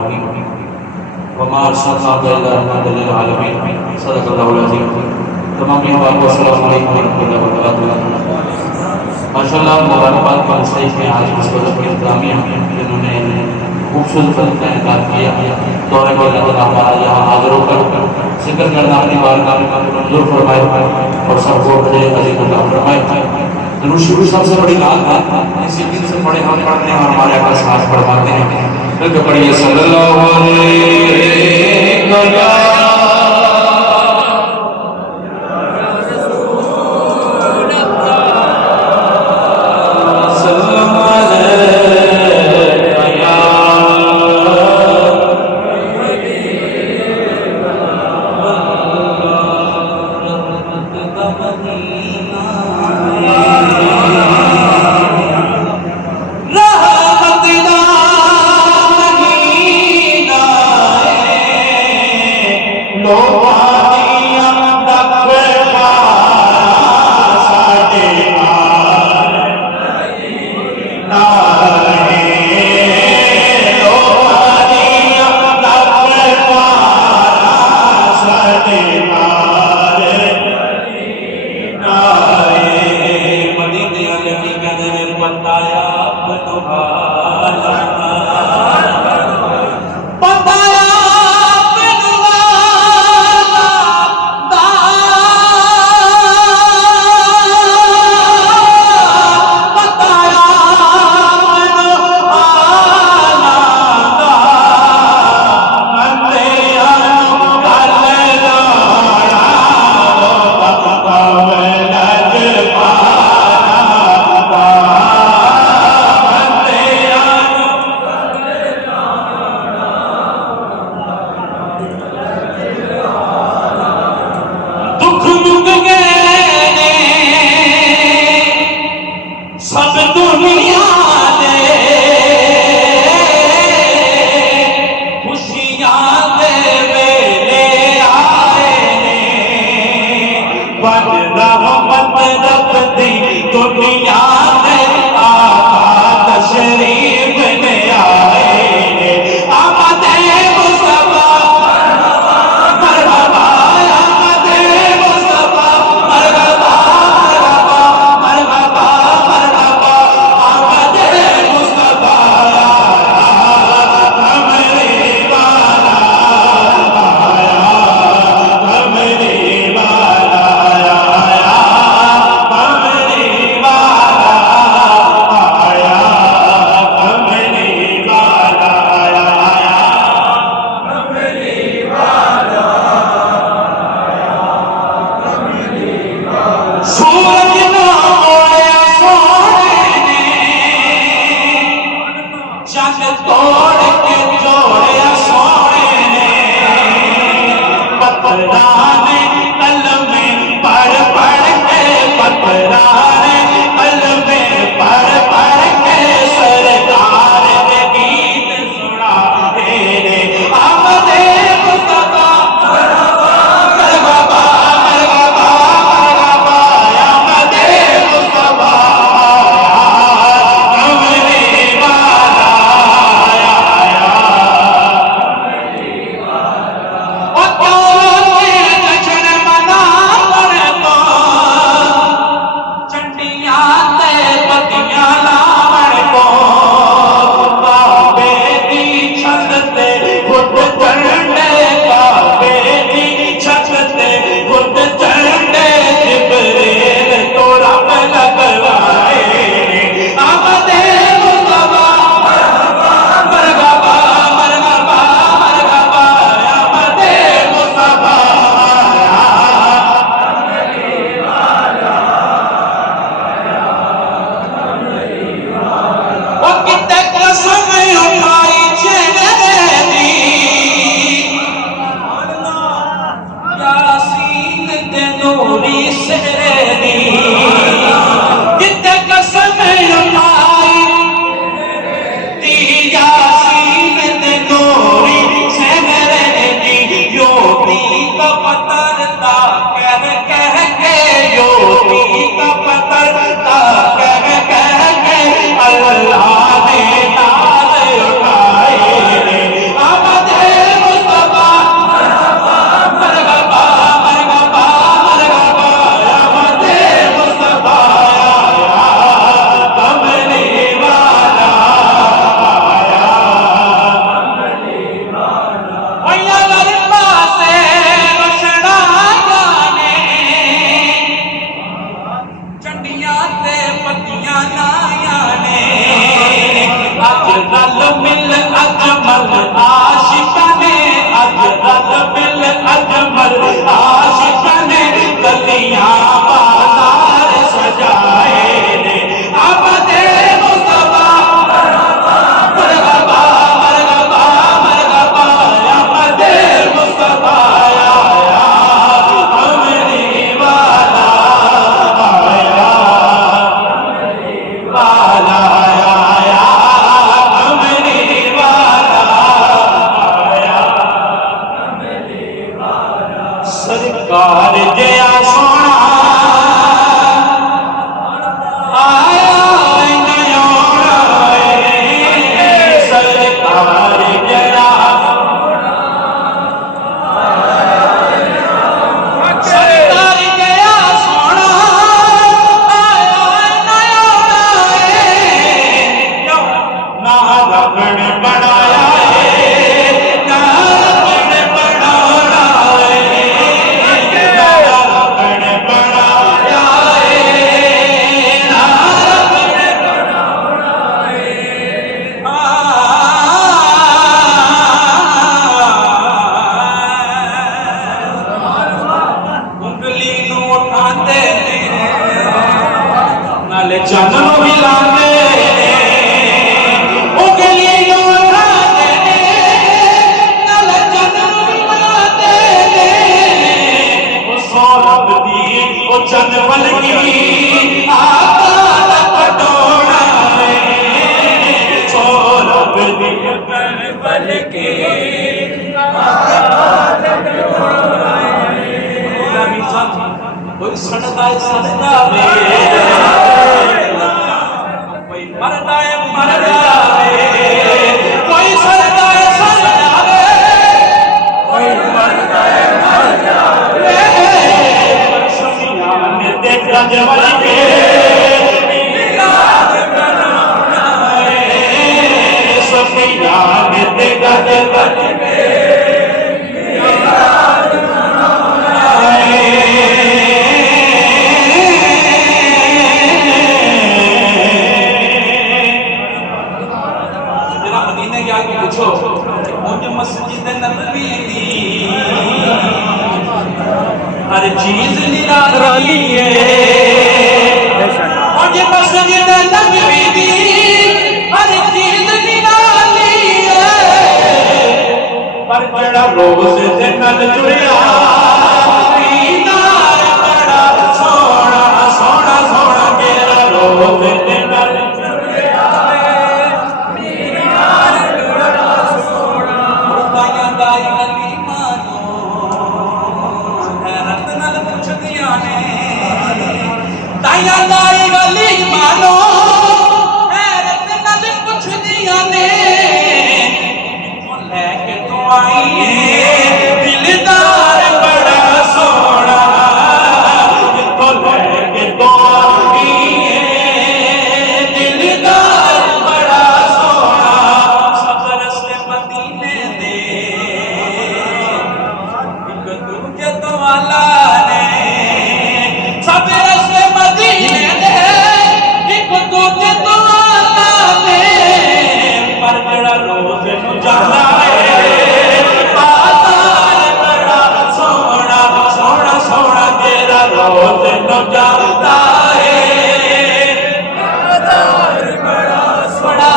वमा अरसलनाका इल्ला रहमतल लिल आलमीन सदक़ल्लाहुल अज़ीम। तमाम अहबाब को अस्सलामु अलैकुम व रहमतुल्लाहि व बरकातुहू। माशाअल्लाह मुबारकबाद के मुस्तहिक़ हैं आज इस वज़फ़ की इंतज़ामिया जिन्होंने खूबसूरत का इनेकाद किया। दौरे को अल्लाह ताला हमारा यहाँ हाज़िर होकर ज़िक्र करना अपनी बारगाह में मंज़ूर फरमाए और सबको अजर अज़ीम अता फरमाए। दुरूद शरीफ सबसे बड़ी बात है, इस यकीन से पढ़े हम पढ़ते हैं और हमारे आका साथ पढ़वाते हैं। मिलकर पढ़िए सल्लल्लाहु अलैहि सब दुनिया दे खुशियां दे वेले आए ने बद रहमत रब दी दुनिया दे आका तशरीफ ले आए ने आमदे मुस्तफा मरहबा आमदे मुस्तफा मरहबा मरहबा मरहबा आमदे मुस्तफा हमरे वाला आया हमरे वाला आया हमरे वाला आया हमरे वाला आया हमरे वाला सूरज ना मोया सोने ने चंद तोड़ के जोड़या सोने ने पतराने कलमे पढ़ पढ़ के पतराने कलमे पढ़ पढ़ के सरकार के गीत सुनाते रे आमदे मुस्तफा मरहबा मरहबा मरहबा आमदे मुस्तफा हमरे वाला आया ओ क्यों आशिकाने अजरत बिल अजमल आशिकाने गलियां बाजार सजाए ने आमदे मुस्तफा मरहबा मरहबा मरहबा आमदे मुस्तफा आया अमरी वाला आया वाला आया अमरी वाला आया सरकार जया सोना आया नयोड़ा सरकार जया सरकार जया सोना आया नयोड़ा ना रबण बनाया ना रबण बनाना ना रबण बनाया ना उंगली नू उठाते नाले चंद नू हिलाते उंगली नू उठाते नाले चंद नू हिलाते ओ सौरभ दी ओ चंद बलगी आका दा पटोड़ा सौरभ दी चंद बलगी कोई सड़दा है सड़दा वे कोई मरदा है मरदा वे कोई सड़दा है सड़दा वे कोई मरदा है मरदा वे शमियान ते गजवल के मिलाद बनाना है शमियान ते गजवल के मिलाद बनाना है पूछो मुझे मस्जिद नबवी दी हर चीज निराली है मुझे मस्जिद नबवी दी हर चीज निराली है पर जड़ा रोज दे नाल जुड़िया दीदार बड़ा सोना सोना सोना तेरा रोज दे नाल जुड़िया ताया लाई गली मानो हैरत नाल पुछदियां ने लेके तो आई दिलदार बड़ा सोना तो लेके तो आई दिलदार बड़ा सोना सब रस्ते मदीने दे एक दूजे तो वाला ने सब रस्ते मदीने दे एक दूजे तो वाला ने पर जड़ा रोज नू जाना है बाजार बड़ा सोना सोना सोना तेरा रोज नू जाता है बाजार बड़ा सोना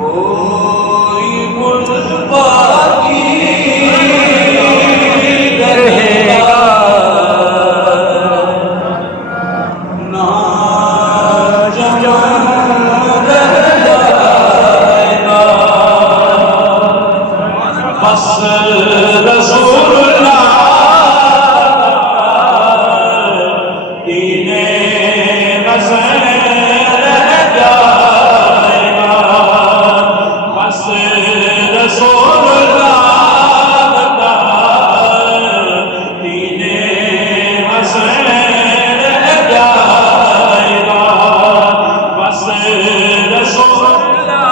कोई मुल्बा की रहेगा ना जहां रह जाएगा बस रसूलुल्लाह दीने हसन रह जाएगा बस रसूलुल्लाह दीने हसन रह जाएगा बस रसूलुल्लाह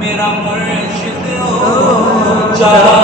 मेरा मुर्शिद हो जा